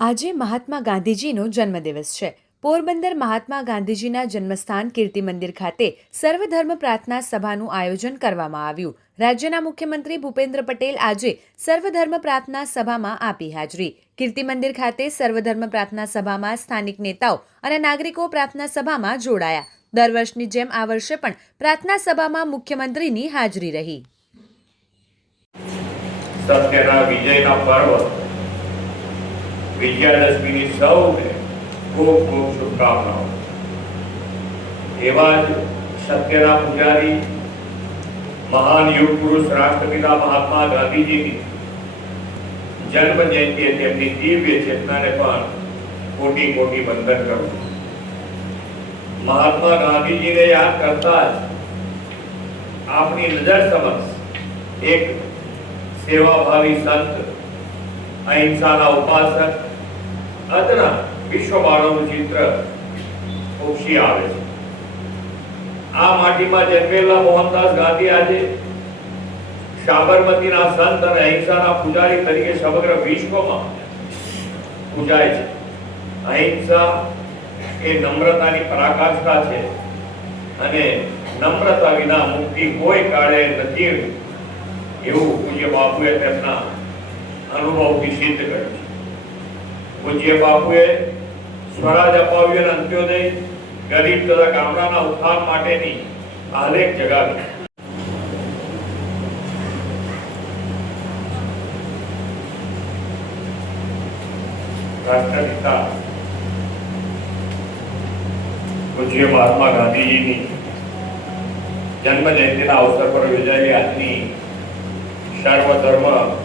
આજે મહાત્મા ગાંધીજીનો જન્મદિવસ છે. પોરબંદર મહાત્મા ગાંધીજીના જન્મસ્થાન કીર્તિ મંદિર ખાતે સર્વધર્મ પ્રાર્થના સભાનું આયોજન કરવામાં આવ્યું. રાજ્યના મુખ્યમંત્રી ભૂપેન્દ્ર પટેલ આજે સર્વધર્મ પ્રાર્થના સભામાં આપી હાજરી. કીર્તિ મંદિર ખાતે સર્વધર્મ પ્રાર્થના સભામાં સ્થાનિક નેતાઓ અને નાગરિકો પ્રાર્થના સભામાં જોડાયા. દર વર્ષની જેમ આ વર્ષે પણ પ્રાર્થના સભામાં મુખ્યમંત્રીની હાજરી રહી. સત્યના વિજયના પર્વ વિજયાદશમીની સૌને ખૂબ ખૂબ શુભકામનાઓ. એવા જ સત્યના પૂજારી મહાન યુગ પુરુષ રાષ્ટ્રપિતા મહાત્મા ગાંધીજીની જન્મ જયંતિએ તેમની દિવ્ય ચેતનાને પણ કોટી કોટી વંદન કરું. મહાત્મા ગાંધીજીને યાદ કરતા જ આપણી નજર સમક્ષ એક સેવાભાવી સંત, અહિંસાના ઉપાસક, અદના વિશ્વબાળોનું ચિત્ર ઉપસી આવે છે. આ માટીમાં જન્મેલા મોહનદાસ ગાંધી આજે સાબરમતીના સંત અને અહિંસાના પૂજારી તરીકે સમગ્ર વિશ્વમાં પૂજાય છે. અહિંસા એ નમ્રતાની પરાકાષ્ઠા છે અને નમ્રતા વિના મુક્તિ કોઈ કાળે નથી, એવું પૂજ્ય બાપુએ તેમના અનુભવથી સિદ્ધ કર્યું છે. પૂજ્ય બાપુએ સ્વરાજ અપાવ્યું અને અંત્યોદય, ગરીબ તથા ગામડાના ઉત્થાન માટેની આલેખ જગાવી. રાષ્ટ્રપિતા પૂજ્ય મહાત્મા ગાંધીજીની જન્મ જયંતિના અવસર પર યોજાયેલી આજની સર્વધર્મ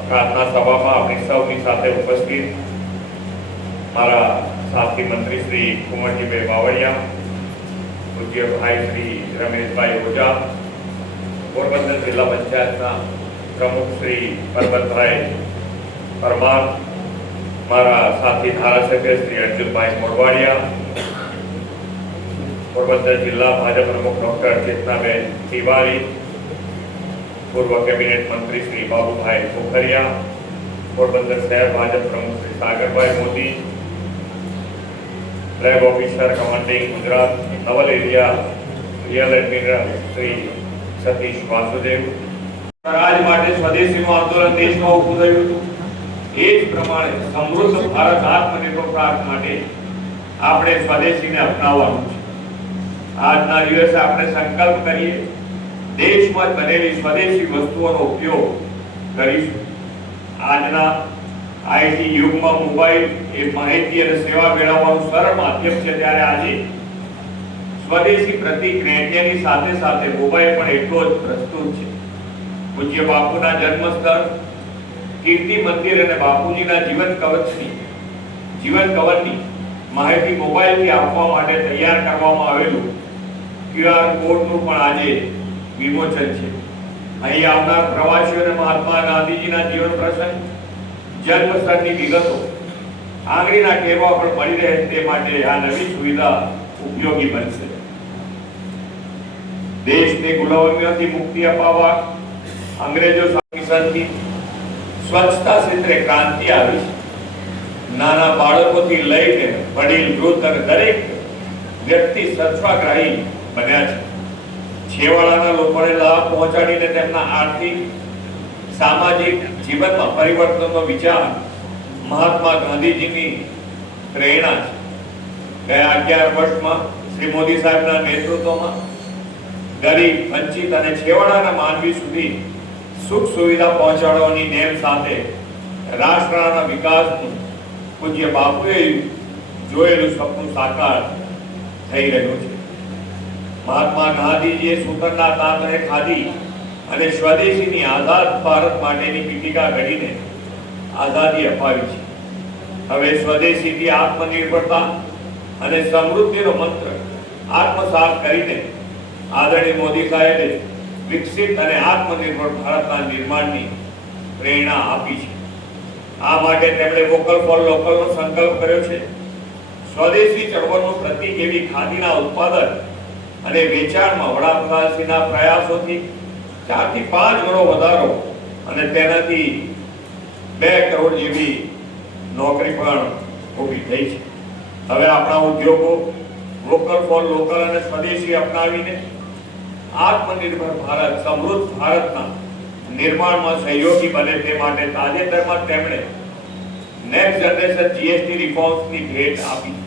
પ્રાર્થના સભામાં આપણી સૌની સાથે ઉપસ્થિત મારા સાથી મંત્રી શ્રી કુંવરજીભાઈ બાવળિયા, પૂજ્ય ભાઈ શ્રી રમેશભાઈ ઓઝા, પોરબંદર જિલ્લા પંચાયતના પ્રમુખ શ્રી પરબતભાઈ પરમાર, મારા સાથી ધારાસભ્ય શ્રી અર્જુનભાઈ મોરવાડિયા, પોરબંદર જિલ્લા ભાજપ પ્રમુખ ડોક્ટર ચેતનાબેન તિવારી, પૂર્વ કેબિનેટ મંત્રી શ્રી બાબુભાઈ પોખરિયા, પોરબંદર શહેર ભાજપ પ્રમુખ Shri Sagarbhai Modi, flag officer commanding Gujarat naval area rear admiral Shri Satish Vasudev. સ્વરાજ માટે સ્વદેશીનું આંદોલન દેશમાં ઊભું થયું હતું. એ જ પ્રમાણે સમૃદ્ધ ભારત આત્મનિર્ભર ભારત માટે આપણે સ્વદેશીને અપનાવવાનું છે. આજના દિવસે આપણે સંકલ્પ કરીએ, દેશમાં બનેલી સ્વદેશી વસ્તુઓનો ઉપયોગ કરીશું. આજના આઈટી યુગમાં મોબાઈલ એ માહિતી અને સેવા મેળવવાનું સરળ માધ્યમ છે, ત્યારે આજે સ્વદેશી પ્રતિક્રિયાની સાથે સાથે મોબાઈલ પણ એટલો જ પ્રસ્તુત છે. પૂજ્ય બાપુના જન્મસ્થળ કીર્તિ મંદિર અને બાપુજીના જીવન કવરની માહિતી મોબાઈલથી આપવા માટે તૈયાર કરવામાં આવેલું QR કોડનું પણ આજે વિમોચન છે. અહીં આવનાર પ્રવાસીઓને મહાત્મા ગાંધીજીના જીવન પ્રસંગ, જન્મ સ્થળની વિગતો આંગળીના ટેરવા પર મળી રહે તે માટે આ નવી સુવિધા ઉપયોગી બનશે. દેશને ગુલામીમાંથી મુક્તિ અપાવવા અંગ્રેજો શાસનથી સ્વચ્છતા ક્ષેત્રે ક્રાંતિ આવી છે. નાના બાળકોથી લઈને વડીલ, વૃદ્ધ અને દરેક વ્યક્તિ સત્યાગ્રહી બન્યા છે. છેવાડાના લોકોને લાભ પહોંચાડીને તેમના આર્થિક, સામાજિક જીવનમાં પરિવર્તનનો વિચાર મહાત્મા ગાંધીજીની પ્રેરણા છે. ગયા 11 વર્ષમાં શ્રી મોદી સાહેબના નેતૃત્વમાં ગરીબ, વંચિત અને છેવાડાના માનવી સુધી સુખ સુવિધા પહોંચાડવાની નેમ સાથે રાષ્ટ્રના વિકાસનું પૂજ્ય બાપુએ જોયેલું સપનું સાકાર થઈ રહ્યું છે. મહાત્મા ગાંધીજીએ સૂતરના તાંતણે ખાધી અને સ્વદેશીની આઝાદ ભારત માટેની પીઠિકા ઘડીને આઝાદી અપાવી છે. હવે સ્વદેશીથી આત્મનિર્ભરતા અને સમૃદ્ધિનો મંત્ર આત્મસાત કરીને આદરણીય મોદી સાહેબે વિકસિત અને આત્મનિર્ભર ભારતના નિર્માણની પ્રેરણા આપી છે. આ માટે તેમણે વોકલ ફોર લોકલનો સંકલ્પ કર્યો છે. સ્વદેશી ચળવળનું પ્રતીક એવી ખાદીના ઉત્પાદન અને વેચાણમાં વડાપ્રધાનશ્રીના પ્રયાસોથી 4 થી 5 ગણો વધારો અને તેનાથી 2 કરોડ જેવી નોકરી પણ ઊભી થઈ છે. હવે આપણા ઉદ્યોગો વોકલ ફોર લોકલ અને સ્વદેશી અપનાવીને આત્મનિર્ભર ભારત, સમૃદ્ધ ભારતના નિર્માણમાં સહયોગી બને તે માટે તાજેતરમાં તેમણે નેક્સ્ટ જનરેશન જીએસટી રિફોર્મ્સની ભેટ આપી.